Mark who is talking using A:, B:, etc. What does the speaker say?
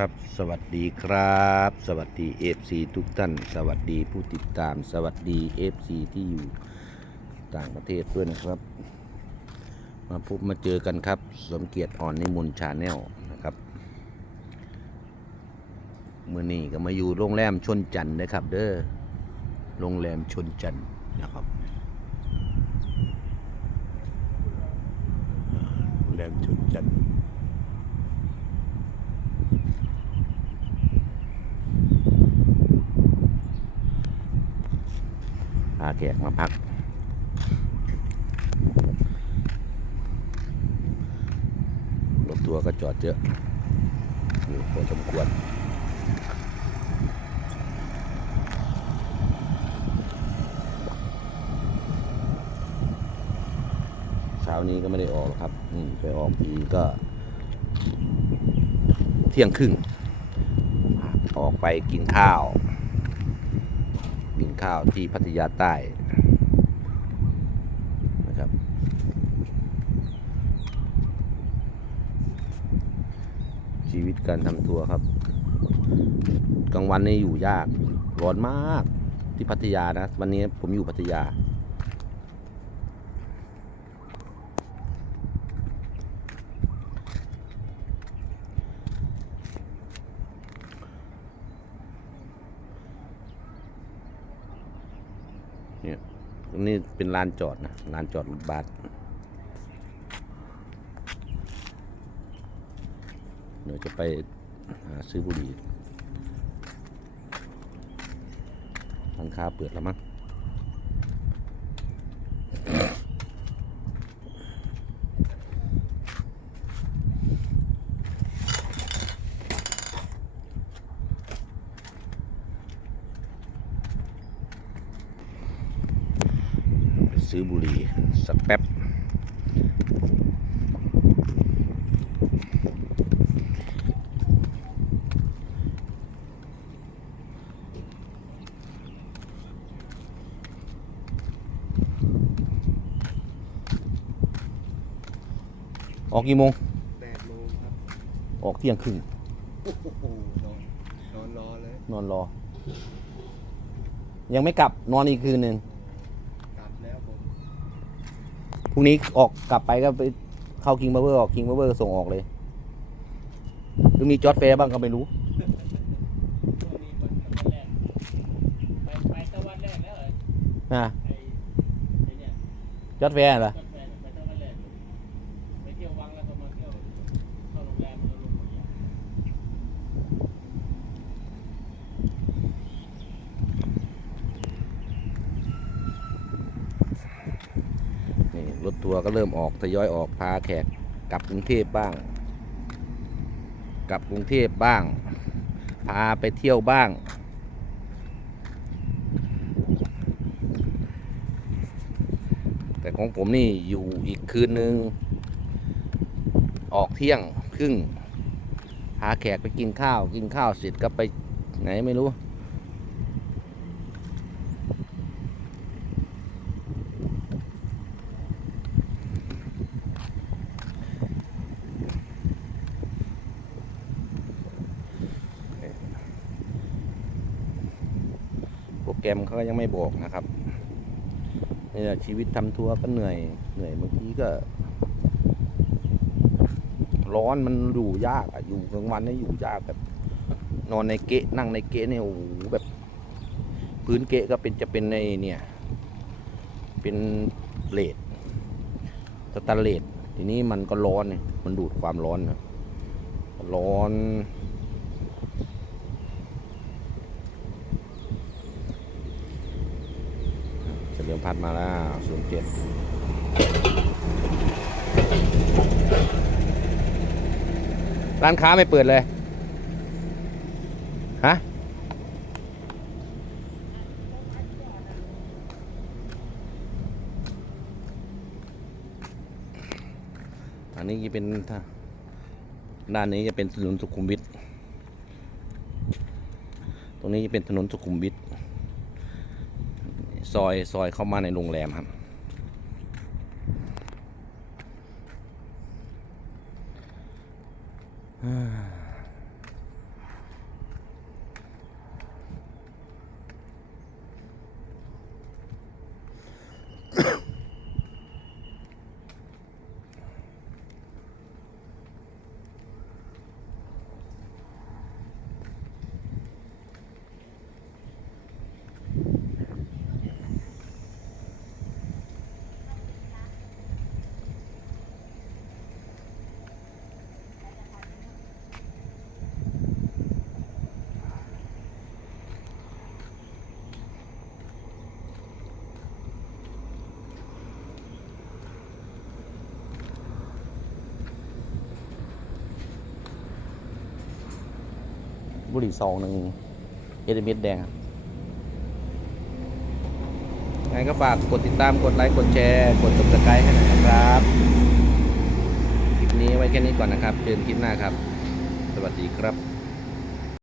A: ครับ สวัสดีครับ สวัสดี FC ทุกท่าน สวัสดีผู้ติดตาม สวัสดี FC ที่อยู่ต่างประเทศด้วยนะครับ มาพบมาเจอกันครับ สมเกียรติอ่อนนิมนต์ชาแนลนะครับเมื่อนี้ก็มาอยู่โรงแรมชนจันทร์นะครับ เด้อโรงแรมชนจันทร์นะครับโรงแรมชนจันทร์ พาแขกมาพัก รถทัวร์ก็จอดเยอะอยู่พอสมควรเช้านี้ก็ไม่ได้ออกหรอกครับนี่ไปออกทีก็ เที่ยงครึ่ง ออกไปกินข้าว กินข้าวที่พัทยาใต้นะครับชีวิตการทำทัวร์ครับ กลางวันนี่อยู่ยากร้อนมากที่พัทยานะ วันนี้ผมอยู่พัทยา เนี่ยตรง นี่เป็นลานจอดนะลานจอดรถบัสเดี๋ยวจะไปหาซื้อบุหรี่ร้านค้าเปิดแล้วมั้ง ซื้อบุหรี่สักแป๊บ ออกกี่โมง
B: แปดโมงครับ
A: ออกเที่ยงครึ่ง
B: โอ้โหนอนนอนรอเลย
A: นอนรอ ยังไม่กลับนอนอีกคืนหนึ่ง
B: กลับแล้วผม
A: พรุ่งนี้ออกกลับไปก็ไปเข้าคิงบาเบอร์ออกคิงบาเบอร์ส่งออกเลยหรือมีจอร์ดแฟร์บ้างก็ไม่รู้
C: ช่วงนี้มันตะวันแรกไปไปตะวันแรกแล้วเหรอ
A: นะ
C: ไอ้ไอ้เนี่ย
A: จอร์ดแฟร์เหรอ
C: ก็แฟนไปตะวันแรกไปเที่ยววังแล้วก็มาเที่ยวเข้าโรงแรมแล้วลงหมดอย่าง
A: นี่รถ ทัวร์ก็เริ่มออกทยอยออกพาแขกกลับกรุงเทพบ้าง กลับกรุงเทพบ้าง พาไปเที่ยวบ้าง แต่ของผมนี่อยู่อีกคืนนึง ออกเที่ยงครึ่งพาแขกไปกินข้าว กินข้าวเสร็จก็ไปไหนไม่รู้ แกรมเขาก็ยังไม่บอกนะครับนี่แหละชีวิตทำทัวร์ก็เหนื่อยเหนื่อยบางทีก็ ร้อนมันอยู่ยากอะอยู่กลางวันนี่อยู่ยากแบบ นอนในเกะนั่งในเกะเนี่ยโอ้โหแบบ พื้นเกะก็เป็นจะเป็นในเนี่ย เป็นเลดสแตนเลสทีนี้มันก็ร้อนเนี่ยมันดูดความร้อนนะร้อน เฉลิมพัดมาแล้วศูนย์เจ็ดร้านค้าไม่เปิดเลย ฮะ อันนี้จะเป็นทาด้านนี้จะเป็นถนนสุขุมวิท ตรงนี้จะเป็นถนนสุขุมวิท ซอยซอยเข้ามาในโรงแรมครับ Ah. หรี่ซองหนึ่งเอเดเมดแดงครับไงก็ฝากกดติดตามกดไลค์กดแชร์กดติดตามให้หน่อยนะครับคลิปนี้ไว้แค่นี้ก่อนนะครับเจอกันคลิปหน้าครับ สวัสดีครับ